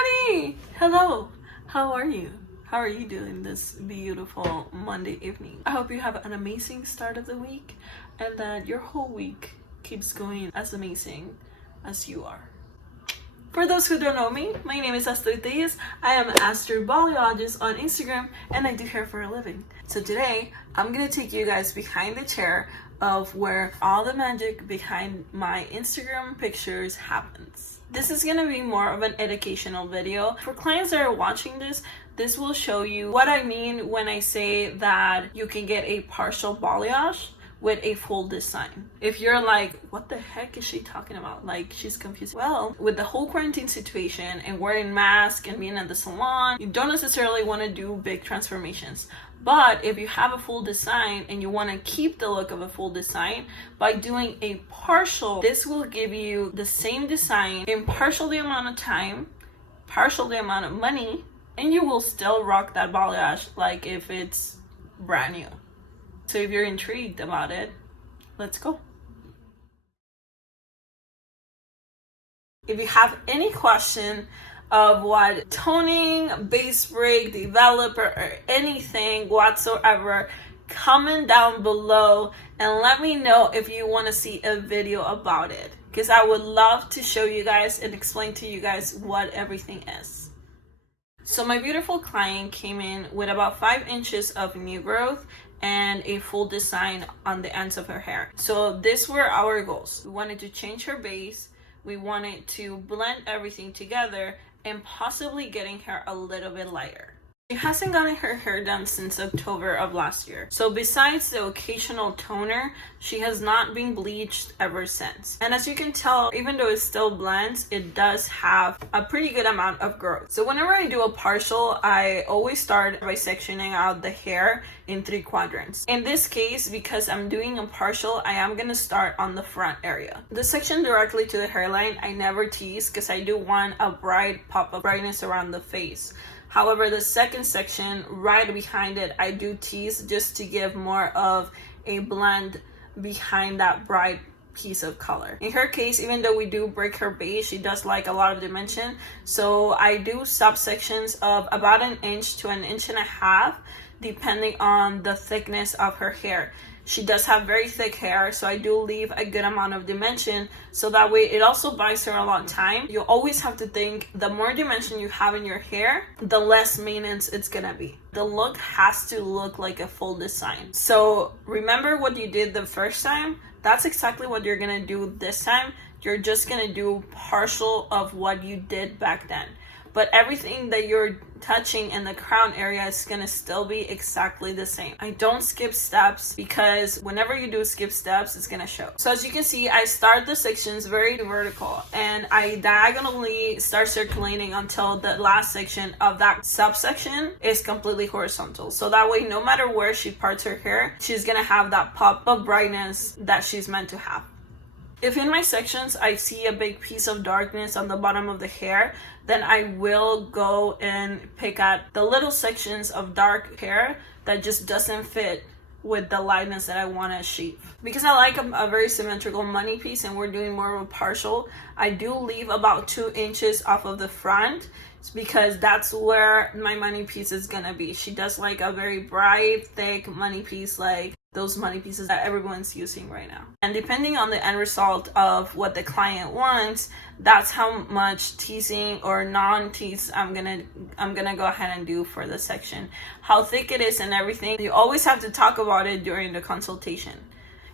everybody! Hello, how are you? How are you doing this beautiful Monday evening? I hope you have an amazing start of the week and that your whole week keeps going as amazing as you are. For those who don't know me, my name is Astrid. I am Astridbalayages on Instagram and I do hair for a living. So today, I'm gonna take you guys behind the chair of where all the magic behind my Instagram pictures happens. This is gonna be more of an educational video. For clients that are watching this, this will show you what I mean when I say that you can get a partial balayage with a full design. If you're like, what the heck is she talking about? Like, she's confused. Well, with the whole quarantine situation and wearing masks and being at the salon, you don't necessarily want to do big transformations. But if you have a full design and you want to keep the look of a full design, by doing a partial, this will give you the same design in partial the amount of time, partial the amount of money, and you will still rock that balayage like if it's brand new. So if you're intrigued about it, let's go. If you have any question of what toning, base break, developer, or anything whatsoever, comment down below and let me know if you want to see a video about it, because I would love to show you guys and explain to you guys what everything is. So my beautiful client came in with about 5 inches of new growth and a full design on the ends of her hair. So these were our goals. We wanted to change her base, we wanted to blend everything together, and possibly getting her a little bit lighter. She hasn't gotten her hair done since October of last year. So besides the occasional toner, she has not been bleached ever since. And as you can tell, even though it still blends, it does have a pretty good amount of growth. So whenever I do a partial, I always start by sectioning out the hair in 3 quadrants. In this case, because I'm doing a partial, I am gonna start on the front area. The section directly to the hairline, I never tease because I do want a bright pop of brightness around the face. However, the second section right behind it, I do tease just to give more of a blend behind that bright piece of color. In her case, even though we do break her base, she does like a lot of dimension. So I do subsections of about 1 inch to 1.5 inches, depending on the thickness of her hair. She does have very thick hair, so I do leave a good amount of dimension, so that way it also buys her a lot of time. You always have to think, the more dimension you have in your hair, the less maintenance it's gonna be. The look has to look like a full design. So remember what you did the first time? That's exactly what you're gonna do this time. You're just gonna do partial of what you did back then. But everything that you're touching in the crown area is gonna still be exactly the same. I don't skip steps because whenever you do skip steps, it's gonna show. So as you can see, I start the sections very vertical and I diagonally start circulating until the last section of that subsection is completely horizontal. So that way, no matter where she parts her hair, she's gonna have that pop of brightness that she's meant to have. If in my sections I see a big piece of darkness on the bottom of the hair, then I will go and pick at the little sections of dark hair that just doesn't fit with the lightness that I want to achieve. Because I like a very symmetrical money piece and we're doing more of a partial, I do leave about 2 inches off of the front because that's where my money piece is gonna be. She does like a very bright, thick money piece, like those money pieces that everyone's using right now. And depending on the end result of what the client wants, that's how much teasing or non-tease I'm gonna go ahead and do for the section. How thick it is and everything, you always have to talk about it during the consultation.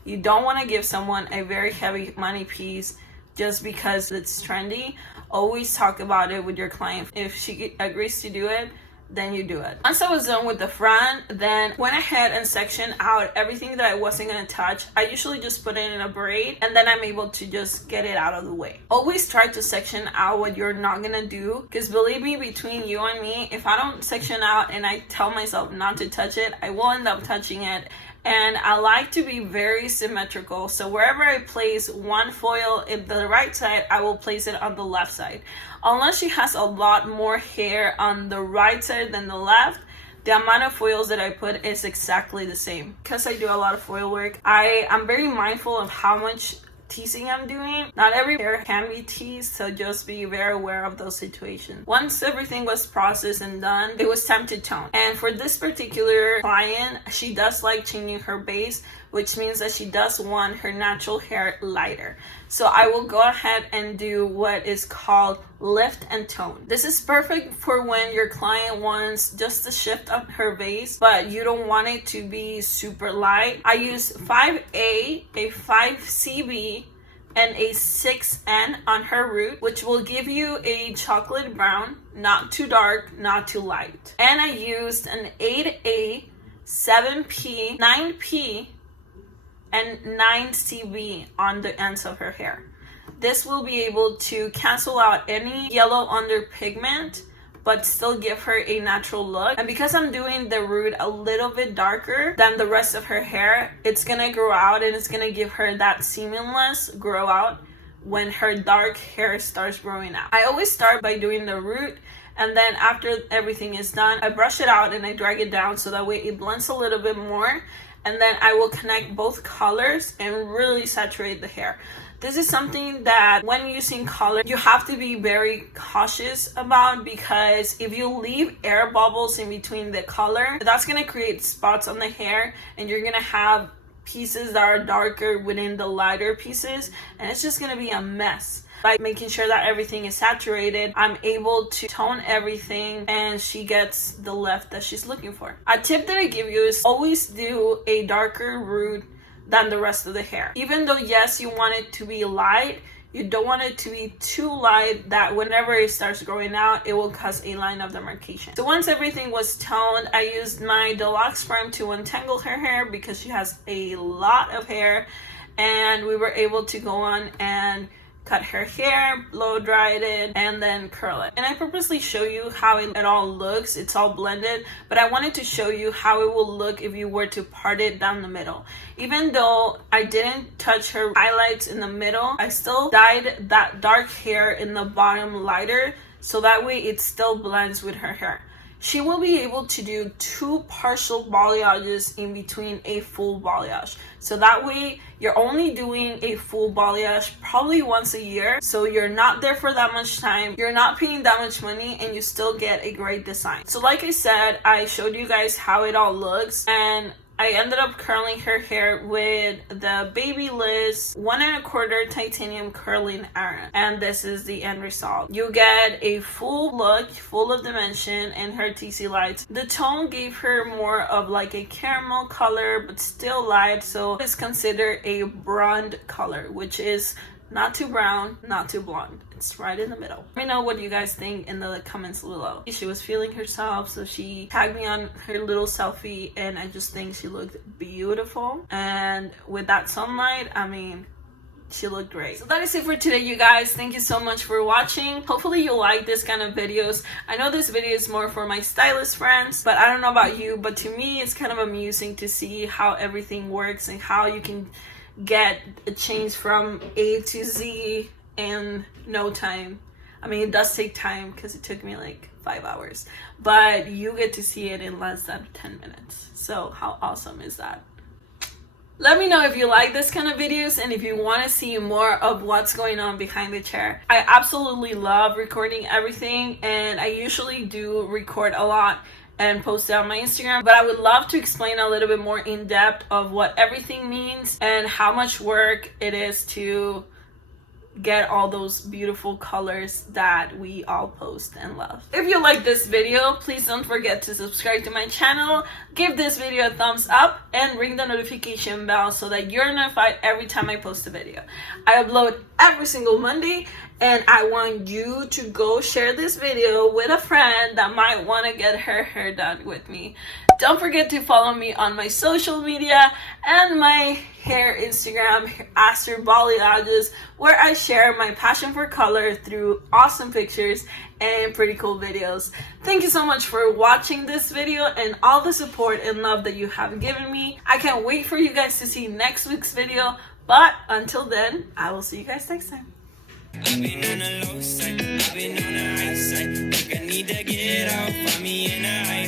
You don't want to give someone a very heavy money piece just because it's trendy. Always talk about it with your client. If she agrees to do it, then you do it. Once I was done with the front, then went ahead and sectioned out everything that I wasn't gonna touch. I usually just put it in a braid and then I'm able to just get it out of the way. Always try to section out what you're not gonna do, because believe me, between you and me, if I don't section out and I tell myself not to touch it, I will end up touching it. And I like to be very symmetrical. So wherever I place one foil in the right side, I will place it on the left side. Unless she has a lot more hair on the right side than the left, the amount of foils that I put is exactly the same. Because I do a lot of foil work, I am very mindful of how much teasing I'm doing. Not every hair can be teased, so just be very aware of those situations. Once everything was processed and done, it was time to tone. And for this particular client, she does like changing her base, which means that she does want her natural hair lighter. So I will go ahead and do what is called lift and tone. This is perfect for when your client wants just to shift up her base, but you don't want it to be super light. I use 5A, a 5CB, and a 6N on her root, which will give you a chocolate brown, not too dark, not too light. And I used an 8A, 7P, 9P, and 9CB on the ends of her hair. This will be able to cancel out any yellow under pigment, but still give her a natural look. And because I'm doing the root a little bit darker than the rest of her hair, it's gonna grow out and it's gonna give her that seamless grow out when her dark hair starts growing out. I always start by doing the root, and then after everything is done, I brush it out and I drag it down so that way it blends a little bit more. And then I will connect both colors and really saturate the hair. This is something that when using color, you have to be very cautious about, because if you leave air bubbles in between the color, that's gonna create spots on the hair, and you're gonna have pieces that are darker within the lighter pieces, and it's just gonna be a mess. By making sure that everything is saturated, I'm able to tone everything and she gets the lift that she's looking for. A tip that I give you is always do a darker root than the rest of the hair. Even though yes, you want it to be light, you don't want it to be too light that whenever it starts growing out, it will cause a line of demarcation. So once everything was toned, I used my deluxe prime to untangle her hair because she has a lot of hair, and we were able to go on and cut her hair, blow dried it, and then curl it. And I purposely show you how it all looks. It's all blended, but I wanted to show you how it will look if you were to part it down the middle. Even though I didn't touch her highlights in the middle, I still dyed that dark hair in the bottom lighter, so that way it still blends with her hair. She will be able to do 2 partial balayages in between a full balayage. So that way you're only doing a full balayage probably once a year. So you're not there for that much time, you're not paying that much money, and you still get a great design. So like I said, I showed you guys how it all looks, and I ended up curling her hair with the Babyliss 1 1/4 titanium curling iron, and this is the end result. You get a full look, full of dimension, and her TC lights. The tone gave her more of like a caramel color, but still light, so it's considered a blonde color, which is not too brown, not too blonde. It's right in the middle. Let me know what you guys think in the comments below. She was feeling herself, so she tagged me on her little selfie, and I just think she looked beautiful. And with that sunlight, I mean, she looked great. So that is it for today, you guys. Thank you so much for watching. Hopefully you like this kind of videos. I know this video is more for my stylist friends, but I don't know about you, but to me it's kind of amusing to see how everything works and how you can get a change from A to Z in no time. I mean, it does take time because it took me like 5 hours, but you get to see it in less than 10 minutes. So how awesome is that? Let me know if you like this kind of videos and if you want to see more of what's going on behind the chair. I absolutely love recording everything, and I usually do record a lot and post it on my Instagram, but I would love to explain a little bit more in depth of what everything means and how much work it is to get all those beautiful colors that we all post and love. If you like this video, please don't forget to subscribe to my channel, give this video a thumbs up, and ring the notification bell so that you're notified every time I post a video. I upload every single Monday, and I want you to go share this video with a friend that might want to get her hair done with me. Don't forget to follow me on my social media and my hair Instagram, Astridbalayages, where I share my passion for color through awesome pictures and pretty cool videos. Thank you so much for watching this video and all the support and love that you have given me. I can't wait for you guys to see next week's video, but until then, I will see you guys next time. I've been on the low side, I've been on the high side. Think I need to get out, find me in the high